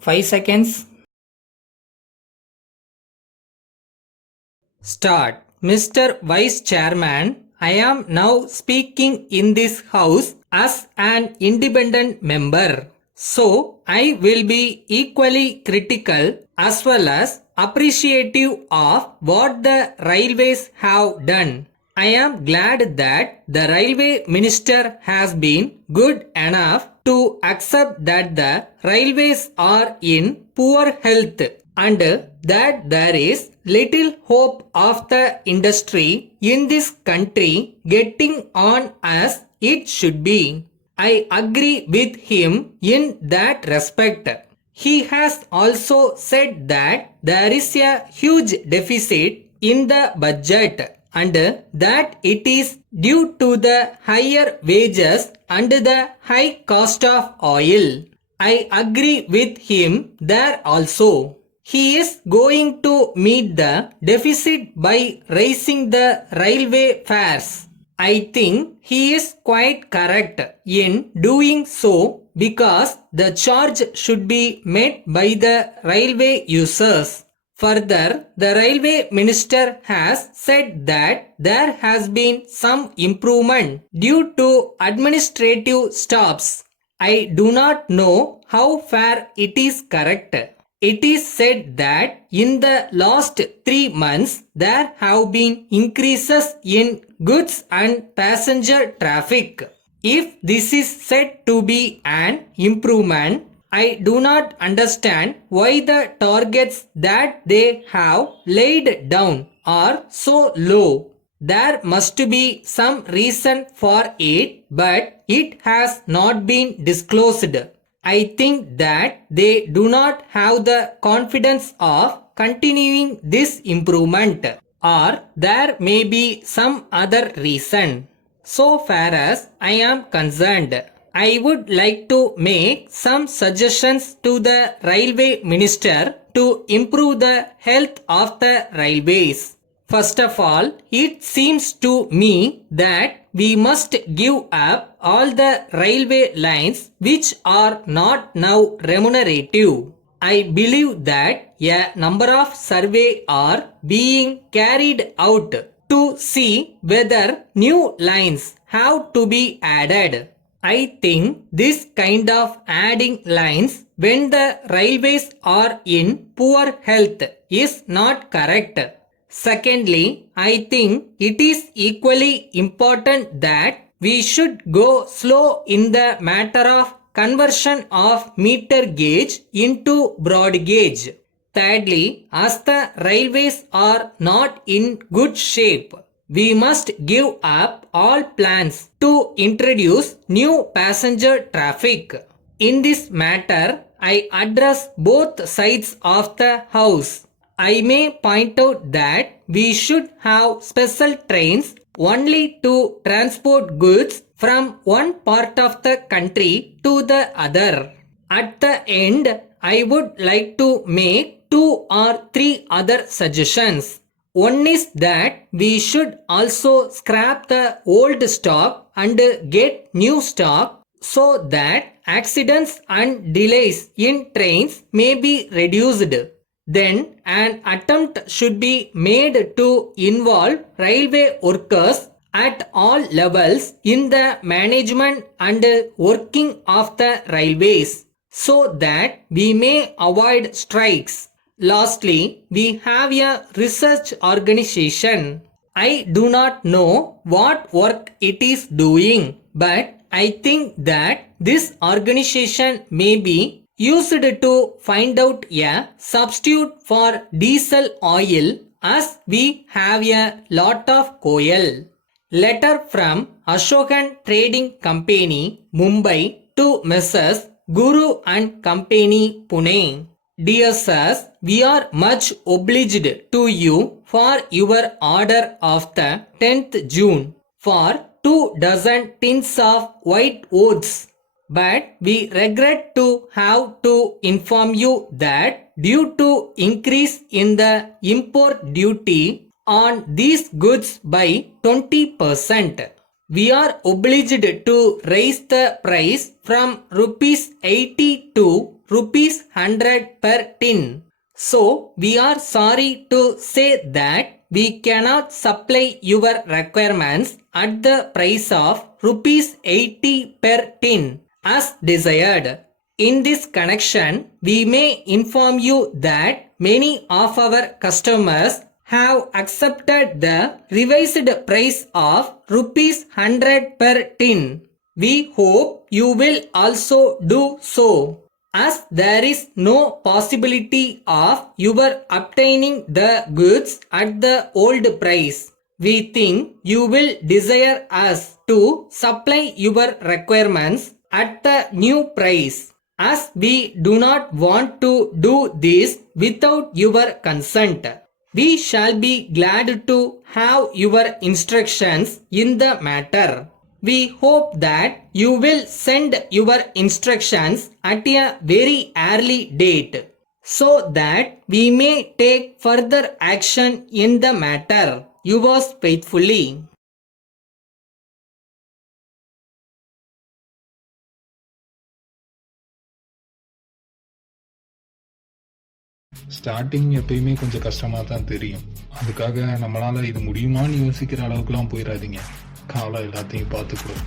5 seconds. Start. Mr. Vice Chairman, I am now speaking in this house as an independent member. So, I will be equally critical as well as appreciative of what the railways have done. I am glad that the railway minister has been good enough to accept that the railways are in poor health and that there is little hope of the industry in this country getting on as it should be. I agree with him in that respect. He has also said that there is a huge deficit in the budget and that it is due to the higher wages and the high cost of oil. I agree with him there also. He is going to meet the deficit by raising the railway fares. I think he is quite correct in doing so because the charge should be met by the railway users. Further, the railway minister has said that there has been some improvement due to administrative stops. I do not know how far it is correct. It is said that in the last 3 months there have been increases in goods and passenger traffic. If this is said to be an improvement, I do not understand why the targets that they have laid down are so low. There must be some reason for it, but it has not been disclosed. I think that they do not have the confidence of continuing this improvement, or there may be some other reason. So far as I am concerned, I would like to make some suggestions to the railway minister to improve the health of the railways. First of all, it seems to me that we must give up all the railway lines which are not now remunerative. I believe that a number of surveys are being carried out to see whether new lines have to be added. I think this kind of adding lines when the railways are in poor health is not correct. Secondly, I think it is equally important that we should go slow in the matter of conversion of meter gauge into broad gauge. Thirdly, as the railways are not in good shape, we must give up all plans to introduce new passenger traffic. In this matter, I address both sides of the house. I may point out that we should have special trains only to transport goods from one part of the country to the other. At the end, I would like to make 2 or 3 other suggestions. One is that we should also scrap the old stock and get new stock so that accidents and delays in trains may be reduced. Then an attempt should be made to involve railway workers at all levels in the management and working of the railways so that we may avoid strikes. Lastly, we have a research organization. I do not know what work it is doing, but I think that this organization may be used to find out a substitute for diesel oil as we have a lot of coal. Letter from Ashokan Trading Company, Mumbai to Messrs. Guru and Company, Pune. Dear sirs, we are much obliged to you for your order of the 10th June for 2 dozen tins of white oats. But we regret to have to inform you that due to increase in the import duty on these goods by 20%, we are obliged to raise the price from rupees 80 to rupees 100 per tin. So, we are sorry to say that we cannot supply your requirements at the price of rupees 80 per tin as desired. In this connection, we may inform you that many of our customers have accepted the revised price of rupees 100 per tin. We hope you will also do so. As there is no possibility of your obtaining the goods at the old price, we think you will desire us to supply your requirements at the new price. As we do not want to do this without your consent, we shall be glad to have your instructions in the matter. We hope that you will send your instructions at a very early date so that we may take further action in the matter. Yours faithfully. Starting எப்பயுமே கொஞ்சம் கஷ்டமாக தான் தெரியும். அதுக்காக நம்மளால் இது முடியுமான்னு யோசிக்கிற அளவுக்குலாம் போயிடாதீங்க. காலம் எல்லாத்தையும் பார்த்துக்கிறோம்.